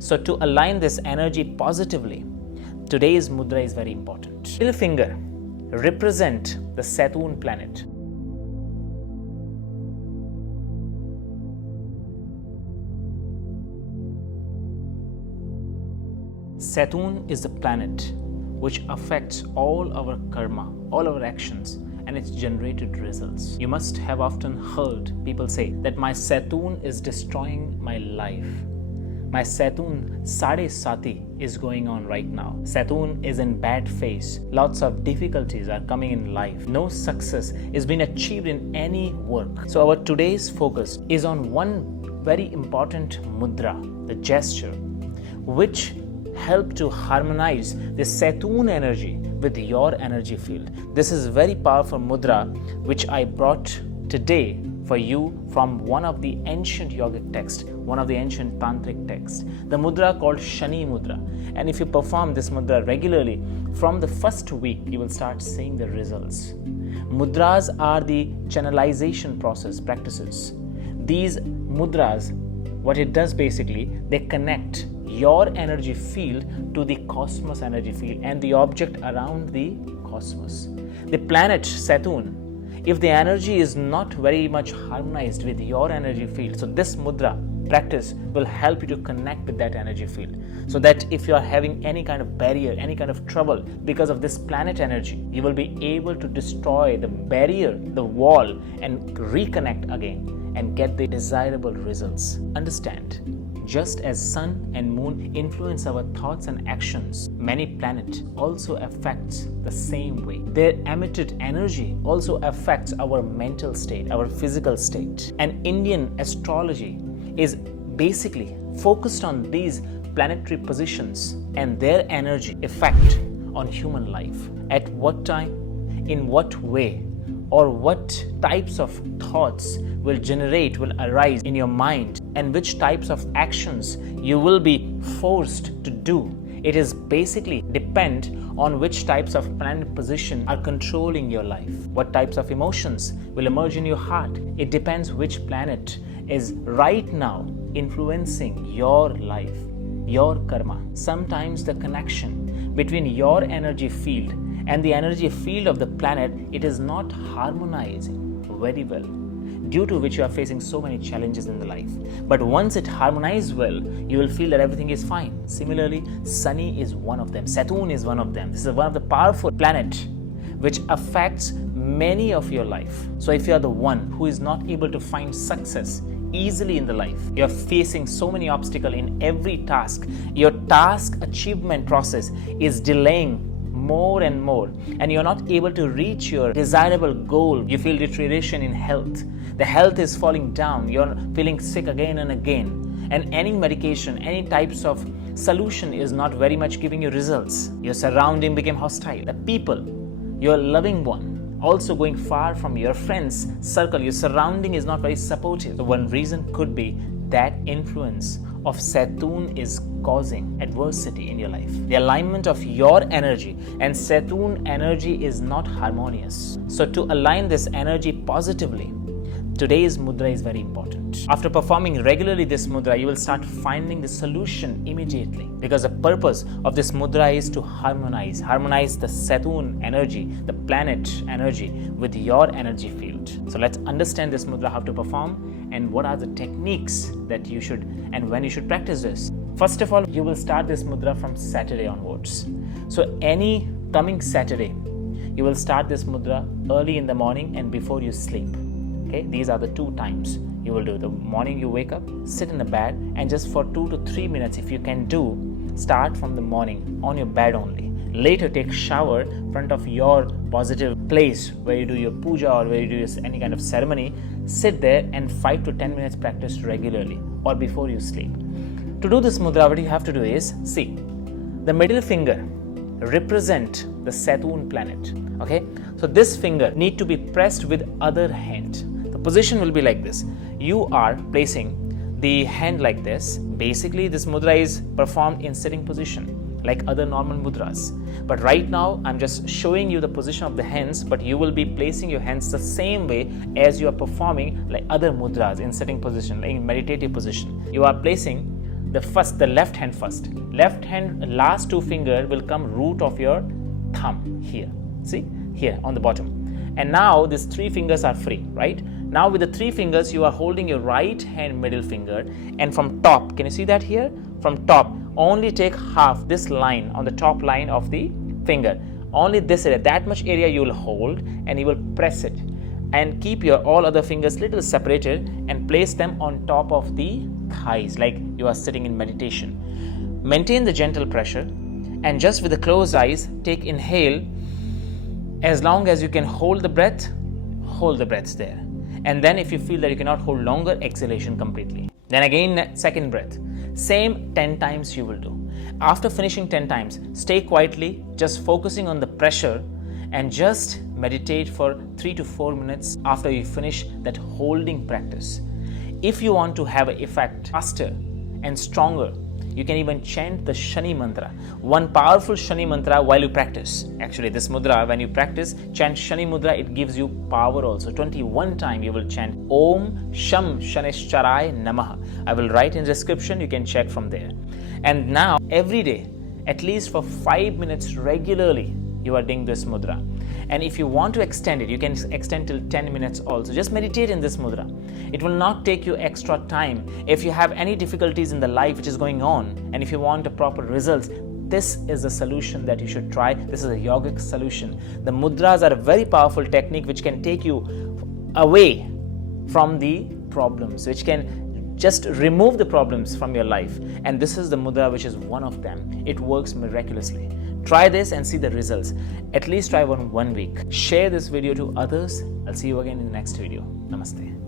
So to align this energy positively, today's mudra is very important. Middle finger represent the Saturn planet. Saturn is the planet which affects all our karma, all our actions, and its generated results. You must have often heard people say that my Saturn is destroying my life. My Saturn Sade Sati is going on right now. Saturn is in bad phase. Lots of difficulties are coming in life. No success is being achieved in any work. So our today's focus is on one very important mudra, the gesture, which help to harmonize the Saturn energy with your energy field. This is very powerful mudra which I brought today for you from one of the ancient yogic texts, one of the ancient tantric texts, the mudra called Shani Mudra. And if you perform this mudra regularly, from the first week you will start seeing the results. Mudras are the channelization process practices. These mudras, what it does basically, they connect your energy field to the cosmos energy field and the object around the cosmos. The planet Saturn, if the energy is not very much harmonized with your energy field, so this mudra practice will help you to connect with that energy field, so that if you are having any kind of barrier, any kind of trouble because of this planet energy, you will be able to destroy the barrier, the wall, and reconnect again and get the desirable results. Understand, just as sun and moon influence our thoughts and actions, many planets also affects the same way. Their emitted energy also affects our mental state, our physical state. And Indian astrology is basically focused on these planetary positions and their energy effect on human life. At what time, in what way, or what types of thoughts will arise in your mind, and which types of actions you will be forced to do. It is basically depend on which types of planet position are controlling your life. What types of emotions will emerge in your heart. It depends which planet is right now influencing your life, your karma. Sometimes the connection between your energy field and the energy field of the planet, it is not harmonizing very well, due to which you are facing so many challenges in the life. But once it harmonizes well, you will feel that everything is fine. Similarly, Sunny is one of them. Saturn is one of them. This is one of the powerful planets which affects many of your life. So if you are the one who is not able to find success easily in the life, you are facing so many obstacles in every task, your task achievement process is delaying more and more, and you're not able to reach your desirable goal. You feel deterioration in health. The health is falling down. You're feeling sick again and again. And any medication, any types of solution is not very much giving you results. Your surrounding became hostile. The people, your loving one, also going far from your friends circle, your surrounding is not very supportive. So one reason could be that influence of Saturn is causing adversity in your life. The alignment of your energy and Saturn energy is not harmonious. So to align this energy positively, today's mudra is very important. After performing regularly this mudra, you will start finding the solution immediately, because the purpose of this mudra is to harmonize the Saturn energy, the planet energy with your energy field. So let's understand this mudra, how to perform, and what are the techniques that you should and when you should practice this. First of all, you will start this mudra from Saturday onwards. So any coming Saturday, you will start this mudra early in the morning and before you sleep. Okay, these are the two times you will do. The morning you wake up, sit in the bed, and just for 2 to 3 minutes, if you can do, start from the morning on your bed only. Later, take shower front of your positive place where you do your puja or where you do any kind of ceremony. Sit there and 5 to 10 minutes practice regularly or before you sleep. To do this mudra, what you have to do is, see, the middle finger represent the Saturn planet. Okay, so this finger need to be pressed with other hand. The position will be like this. You are placing the hand like this. Basically, this mudra is performed in sitting position like other normal mudras. But right now, I'm just showing you the position of the hands, but you will be placing your hands the same way as you are performing like other mudras in sitting position, like in meditative position. You are placing the left hand first. Left hand, last two finger will come root of your thumb here. See, here on the bottom. And now these three fingers are free, right? Now with the three fingers, you are holding your right hand middle finger, and from top, can you see that here? From top, only take half this line on the top line of the finger. Only this area, that much area you will hold, and you will press it. And keep your all other fingers little separated and place them on top of the thighs like you are sitting in meditation. Maintain the gentle pressure, and just with the closed eyes, take inhale. As long as you can hold the breath there. And then if you feel that you cannot hold longer, exhalation completely. Then again, second breath. Same 10 times you will do. After finishing 10 times, stay quietly, just focusing on the pressure, and just meditate for 3 to 4 minutes after you finish that holding practice. If you want to have an effect faster and stronger, you can even chant the Shani mantra. One powerful Shani mantra while you practice. Actually, this mudra, when you practice, chant Shani mudra, it gives you power also. 21 times you will chant Om Sham Shanishcharai Namaha. I will write in the description, you can check from there. And now, every day, at least for 5 minutes regularly, you are doing this mudra. And if you want to extend it, you can extend till 10 minutes also. Just meditate in this mudra. It will not take you extra time. If you have any difficulties in the life which is going on, and if you want a proper results, this is the solution that you should try. This is a yogic solution. The mudras are a very powerful technique which can take you away from the problems, which can just remove the problems from your life. And this is the mudra which is one of them. It works miraculously. Try this and see the results. At least try one week. Share this video to others. I'll see you again in the next video. Namaste.